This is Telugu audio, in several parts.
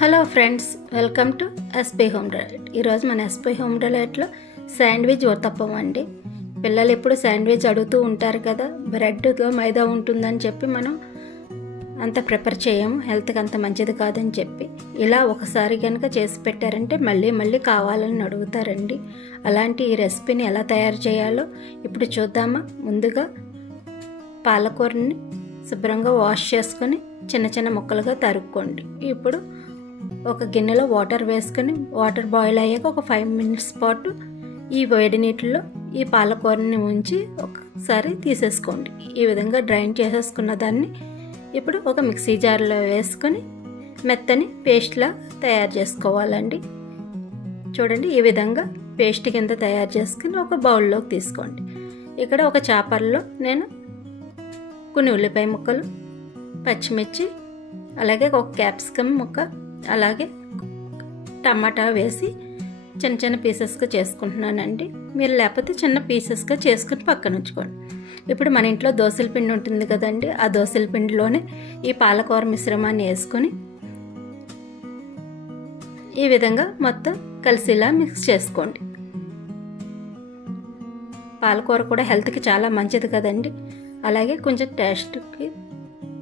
Hello friends, welcome to SP home diet. ఈరోజు మన ఎస్పీ హోమ్ డైట్లో శాండ్విచ్ ఊతప్పం అండి. పిల్లలు ఎప్పుడు శాండ్విచ్ అడుగుతూ ఉంటారు కదా, బ్రెడ్తో మైదా ఉంటుందని చెప్పి మనం అంత ప్రిపేర్ చేయము, హెల్త్కి అంత మంచిది కాదని చెప్పి. ఇలా ఒకసారి కనుక చేసి పెట్టారంటే మళ్ళీ మళ్ళీ కావాలని అడుగుతారండి. అలాంటి ఈ రెసిపీని ఎలా తయారు చేయాలో ఇప్పుడు చూద్దామా. ముందుగా పాలకూరని శుభ్రంగా వాష్ చేసుకొని చిన్న చిన్న ముక్కలుగా తరుక్కోండి. ఇప్పుడు ఒక గిన్నెలో వాటర్ వేసుకొని వాటర్ బాయిల్ అయ్యాక ఒక 5 minutes పాటు ఈ వేడి నీటిలో ఈ పాలకూరని ఉంచి ఒకసారి తీసేసుకోండి. ఈ విధంగా డ్రైన్ చేసేసుకున్న దాన్ని ఇప్పుడు ఒక మిక్సీ జార్లో వేసుకొని మెత్తని పేస్ట్లా తయారు చేసుకోవాలండి. చూడండి, ఈ విధంగా పేస్ట్ కింద తయారు చేసుకుని ఒక బౌల్లోకి తీసుకోండి. ఇక్కడ ఒక చాపర్లో నేను కొన్ని ఉల్లిపాయ ముక్కలు, పచ్చిమిర్చి, అలాగే ఒక క్యాప్సికమ్ ముక్క, అలాగే టమాటా వేసి చిన్న చిన్న పీసెస్గా చేసుకుంటున్నానండి. మీరు లేకపోతే చిన్న పీసెస్గా చేసుకుని పక్కన ఉంచుకోండి. ఇప్పుడు మన ఇంట్లో దోసల పిండి ఉంటుంది కదండి, ఆ దోసల పిండిలోనే ఈ పాలకూర మిశ్రమాన్ని వేసుకొని ఈ విధంగా మొత్తం కలిసిలా మిక్స్ చేసుకోండి. పాలకూర కూడా హెల్త్కి చాలా మంచిది కదండి. అలాగే కొంచెం టేస్ట్కి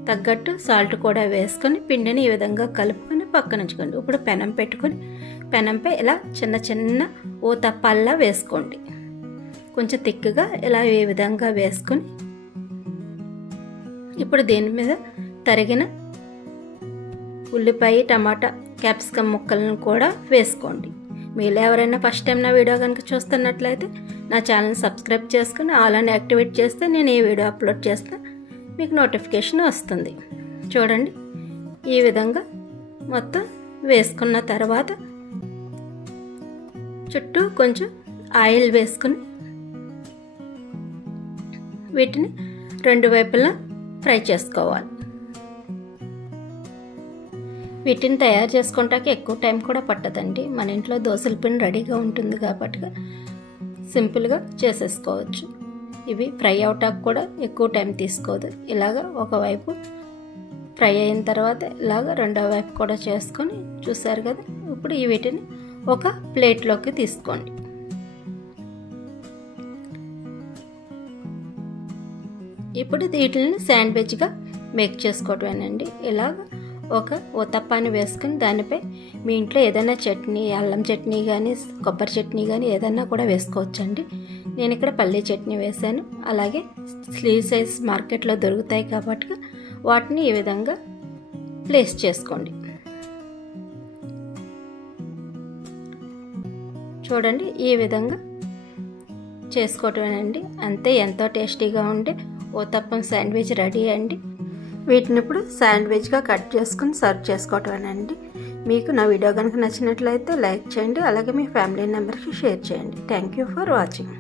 తగ్గట్టు సాల్ట్ కూడా వేసుకొని పిండిని ఈ విధంగా కలుపుకొని పక్కన ఉంచుకోండి. ఇప్పుడు పెనం పెట్టుకొని పెనంపై ఇలా చిన్న చిన్న ఊతప్పాల్లా వేసుకోండి. కొంచెం తిక్కుగా ఇలా ఈ విధంగా వేసుకొని ఇప్పుడు దీని మీద తరిగిన ఉల్లిపాయ, టమాటా, క్యాప్సికమ్ ముక్కలను కూడా వేసుకోండి. మీరు ఎవరైనా ఫస్ట్ టైం నా వీడియో కనుక చూస్తున్నట్లయితే నా ఛానల్ సబ్స్క్రైబ్ చేసుకుని ఆల్ అని యాక్టివేట్ చేస్తే నేను ఈ వీడియో అప్లోడ్ చేస్తే మీకు నోటిఫికేషన్ వస్తుంది. చూడండి, ఈ విధంగా మొత్తం వేసుకున్న తర్వాత చుట్టూ కొంచెం ఆయిల్ వేసుకుని వీటిని రెండు వైపులా ఫ్రై చేసుకోవాలి. వీటిని తయారు చేసుకుంటాక ఎక్కువ టైం కూడా పట్టదండి. మన ఇంట్లో దోసల పిండి రెడీగా ఉంటుంది కాబట్టి సింపుల్గా చేసేసుకోవచ్చు. ఇవి ఫ్రై అవటానికి కూడా ఎక్కువ టైం తీసుకోదు. ఇలాగ ఒకవైపు ఫ్రై అయిన తర్వాత ఇలాగ రెండో వైపు కూడా చేసుకొని చూసారు కదా. ఇప్పుడు ఈ వీటిని ఒక ప్లేట్లోకి తీసుకోండి. ఇప్పుడు వీటిని శాండ్విచ్గా మేక్ చేసుకోవటమేనండి. ఇలాగ ఒక ఉతప్పాన్ని వేసుకుని దానిపై మీ ఇంట్లో ఏదైనా చట్నీ, అల్లం చట్నీ కానీ కొబ్బరి చట్నీ కానీ ఏదైనా కూడా వేసుకోవచ్చండి. నేను ఇక్కడ పల్లీ చట్నీ వేసాను. అలాగే స్లీవ్ సైజ్ మార్కెట్లో దొరుకుతాయి కాబట్టి వాటిని ఈ విధంగా ప్లేస్ చేసుకోండి. చూడండి, ఈ విధంగా చేసుకోవటమేనండి. అంతే, ఎంతో టేస్టీగా ఉండే ఊతప్పం శాండ్విచ్ రెడీ అండి. వీటిని ఇప్పుడు శాండ్విచ్గా కట్ చేసుకుని సర్వ్ చేసుకోవటమేనండి. మీకు నా వీడియో కనుక నచ్చినట్లయితే లైక్ చేయండి. అలాగే మీ ఫ్యామిలీ మెంబర్స్కి షేర్ చేయండి. Thank you for watching.